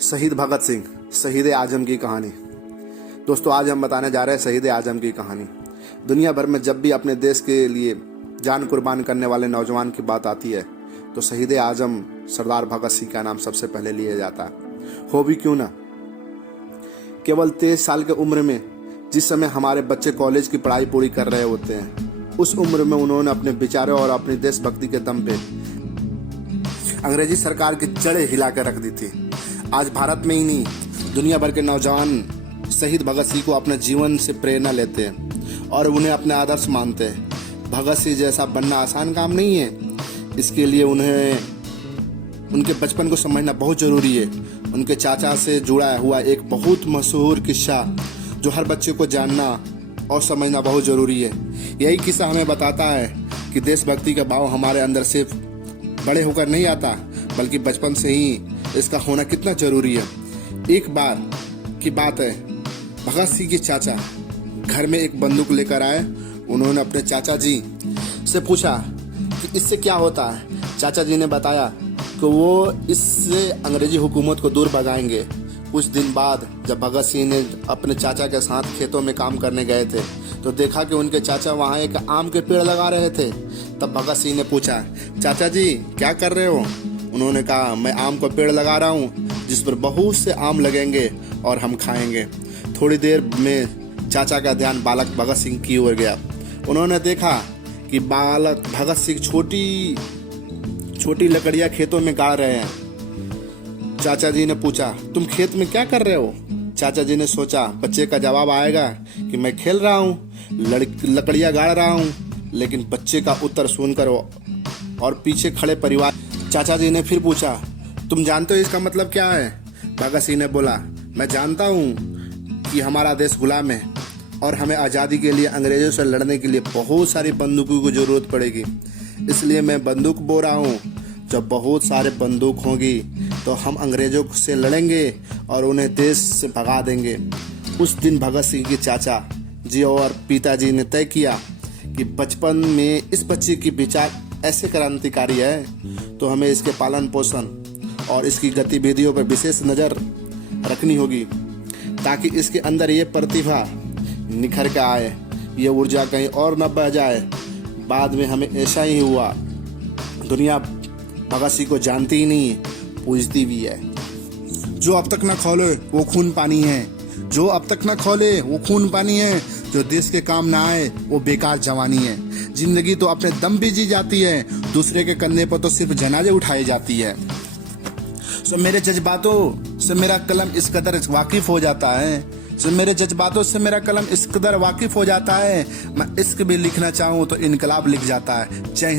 शहीद भगत सिंह, शहीद आजम की कहानी। दोस्तों, आज हम बताने जा रहे हैं शहीद आजम की कहानी। दुनिया भर में जब भी अपने देश के लिए जान कुर्बान करने वाले नौजवान की बात आती है तो शहीद आजम सरदार भगत सिंह का नाम सबसे पहले लिया जाता है। हो भी क्यों ना, केवल 23 साल की उम्र में, जिस समय हमारे बच्चे कॉलेज की पढ़ाई पूरी कर रहे होते हैं, उस उम्र में उन्होंने अपने विचारों और अपनी देशभक्ति के दम पे अंग्रेजी सरकार की जड़ें हिला कर रख दी थी। आज भारत में ही नहीं, दुनिया भर के नौजवान शहीद भगत सिंह को अपने जीवन से प्रेरणा लेते हैं और उन्हें अपने आदर्श मानते हैं। भगत सिंह जैसा बनना आसान काम नहीं है। इसके लिए उन्हें उनके बचपन को समझना बहुत जरूरी है। उनके चाचा से जुड़ा हुआ एक बहुत मशहूर किस्सा जो हर बच्चे को जानना और समझना बहुत जरूरी है। यही किस्सा हमें बताता है कि देशभक्ति का भाव हमारे अंदर सिर्फ बड़े होकर नहीं आता, बल्कि बचपन से ही इसका होना कितना जरूरी है। एक बार की बात है, भगत सिंह के चाचा घर में एक बंदूक लेकर आए। उन्होंने अपने चाचा जी से पूछा कि इससे क्या होता है। चाचा जी ने बताया कि वो इससे अंग्रेजी हुकूमत को दूर भगाएंगे। कुछ दिन बाद जब भगत सिंह ने अपने चाचा के साथ खेतों में काम करने गए थे तो देखा कि उनके चाचा वहाँ एक आम के पेड़ लगा रहे थे। तब भगत सिंह ने पूछा, चाचा जी क्या कर रहे हो? उन्होंने कहा, मैं आम का पेड़ लगा रहा हूँ जिस पर बहुत से आम लगेंगे और हम खाएंगे। थोड़ी देर में चाचा का ध्यान बालक भगत सिंह की ओर गया। उन्होंने देखा कि बालक भगत सिंह छोटी छोटी लकड़ियां खेतों में गाड़ रहे हैं। चाचा जी ने पूछा, तुम खेत में क्या कर रहे हो? चाचा जी ने सोचा बच्चे का जवाब आएगा कि मैं खेल रहा हूँ, लकड़ियां गाड़ रहा हूँ, लेकिन बच्चे का उत्तर सुनकर और पीछे खड़े परिवार, चाचा जी ने फिर पूछा, तुम जानते हो इसका मतलब क्या है? भगत सिंह ने बोला, मैं जानता हूँ कि हमारा देश गुलाम है और हमें आज़ादी के लिए अंग्रेजों से लड़ने के लिए बहुत सारी बंदूकों की जरूरत पड़ेगी, इसलिए मैं बंदूक बो रहा हूँ। जब बहुत सारे बंदूक होगी तो हम अंग्रेजों से लड़ेंगे और उन्हें देश से भगा देंगे। उस दिन भगत सिंह के चाचा जी और पिताजी ने तय किया कि बचपन में इस बच्चे की विचार ऐसे क्रांतिकारी है तो हमें इसके पालन पोषण और इसकी गतिविधियों पर विशेष नज़र रखनी होगी ताकि इसके अंदर ये प्रतिभा निखर के आए, ये ऊर्जा कहीं और न बह जाए। बाद में हमें ऐसा ही हुआ। दुनिया भगत सिंह को जानती ही नहीं, पूजती भी है। जो अब तक न खोले वो खून पानी है, जो अब तक न खोले वो खून पानी है, जो देश के काम ना आए वो बेकार जवानी है। जिंदगी तो अपने दम भी जी जाती है, दूसरे के कंधे पर तो सिर्फ जनाजे उठाई जाती है। सो मेरे जज्बातों से मेरा कलम इस कदर वाकिफ हो जाता है, मेरे जज्बातों से मेरा कलम इस कदर वाकिफ हो जाता है, मैं इश्क भी लिखना चाहूँ तो इनकलाब लिख जाता है। जय हिंद।